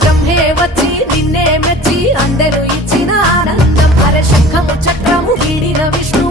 బ్రహ్మే వచ్చి నిన్నే మెచ్చి అందెలు ఇచ్చిన ఆనందం. అరే శంఖము చక్రము వీడిన విష్ణు